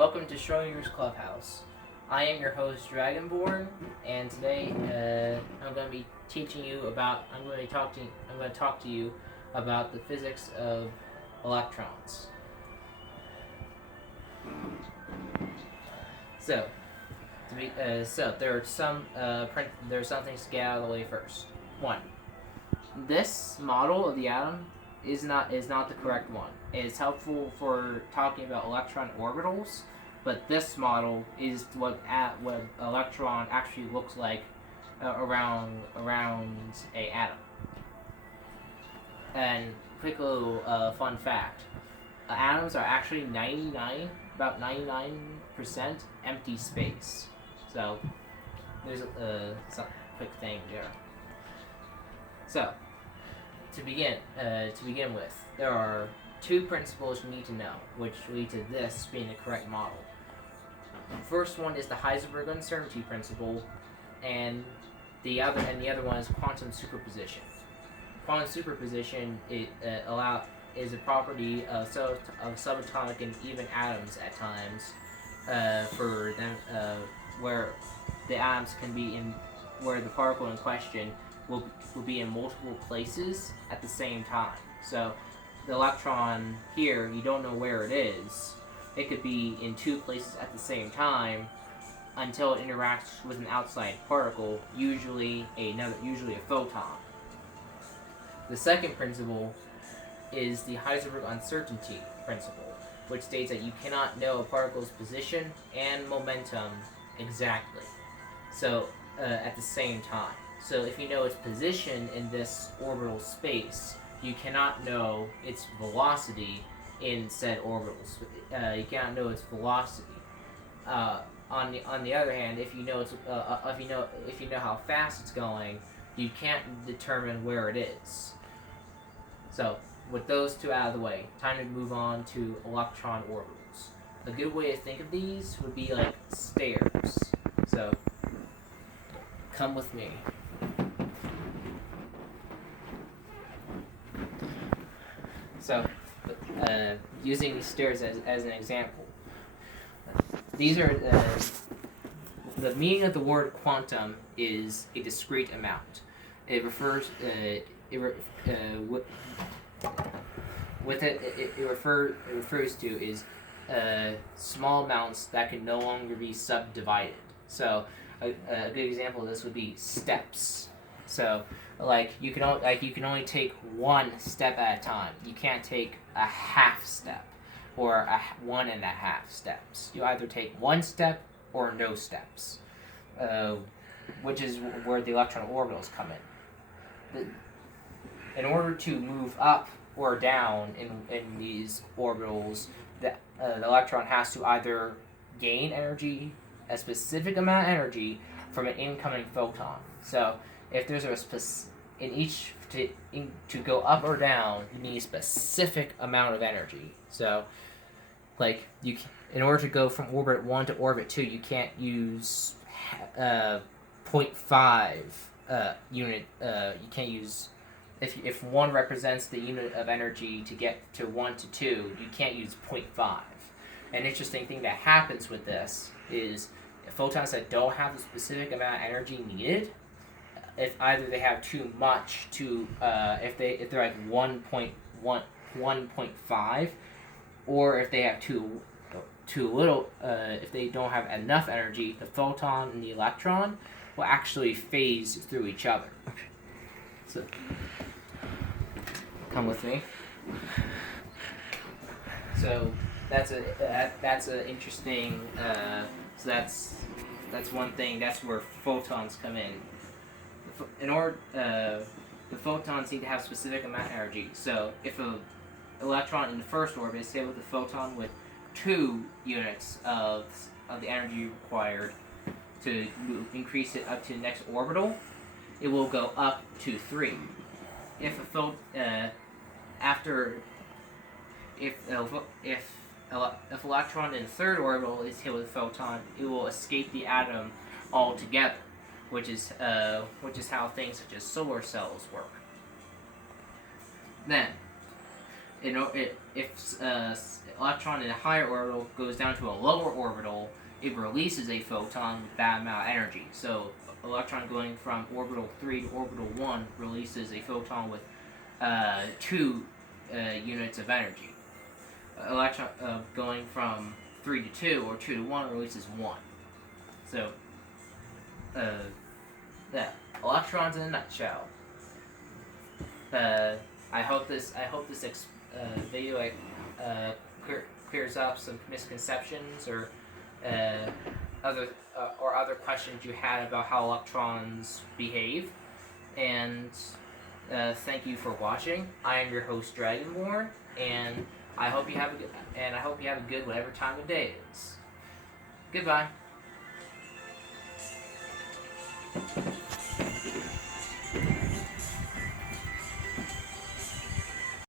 welcome to Schrodinger's Clubhouse. I am your host, Dragonborn, and today I'm going to talk to you about the physics of electrons. So there are some things to get out of the way first. One, this model of the atom is not the correct one. It's helpful for talking about electron orbitals, but this model is what electron actually looks like around a atom. And quick little fun fact: atoms are actually about 99% empty space. So there's some quick thing there. So to begin with, there are two principles you need to know, which lead to this being the correct model. The first one is the Heisenberg uncertainty principle, and the other one is quantum superposition. Quantum superposition is a property of subatomic and even atoms at times, for them where the atoms can be in where the particle in question will be in multiple places at the same time. So the electron here, you don't know where it is. It could be in two places at the same time until it interacts with an outside particle, usually a photon. The second principle is the Heisenberg uncertainty principle, which states that you cannot know a particle's position and momentum exactly, so at the same time. So if you know its position in this orbital space, you cannot know its velocity in said orbitals. You cannot know its velocity. On the other hand, if you know how fast it's going, you can't determine where it is. So with those two out of the way, time to move on to electron orbitals. A good way to think of these would be like stairs. So come with me. So, using these stairs as an example, these are the meaning of the word quantum is a discrete amount. It refers to is small amounts that can no longer be subdivided. So a good example of this would be steps. So you can only take one step at a time. You can't take a half step or 1.5 steps. You either take one step or no steps, which is where the electron orbitals come in. In order to move up or down in these orbitals, the electron has to either gain energy, a specific amount of energy, from an incoming photon. So if there's to go up or down, you need a specific amount of energy. So, in order to go from orbit 1 to orbit 2, you can't use 0.5 unit. You can't use if 1 represents the unit of energy to get to 1 to 2. You can't use 0.5. An interesting thing that happens with this is photons that don't have the specific amount of energy needed, if either they have too much if they're like 1.5, or if they have too little, if they don't have enough energy, the photon and the electron will actually phase through each other. So come with me. So that's an interesting. So that's one thing. That's where photons come in. The photons need to have a specific amount of energy. So if an electron in the first orbit is hit with a photon with 2 units of the energy required to increase it up to the next orbital, it will go up to 3. If electron in the third orbital is hit with a photon, it will escape the atom altogether, which is how things such as solar cells work. Then, if electron in a higher orbital goes down to a lower orbital, it releases a photon with that amount of energy. So electron going from orbital 3 to orbital 1 releases a photon with 2 units of energy. Electron going from 3 to 2 or 2 to 1 releases 1. So, yeah, electrons in a nutshell. I hope this video clears up some misconceptions or other questions you had about how electrons behave. And thank you for watching. I am your host Dragonborn, and I hope you have a good whatever time of day it is. Goodbye.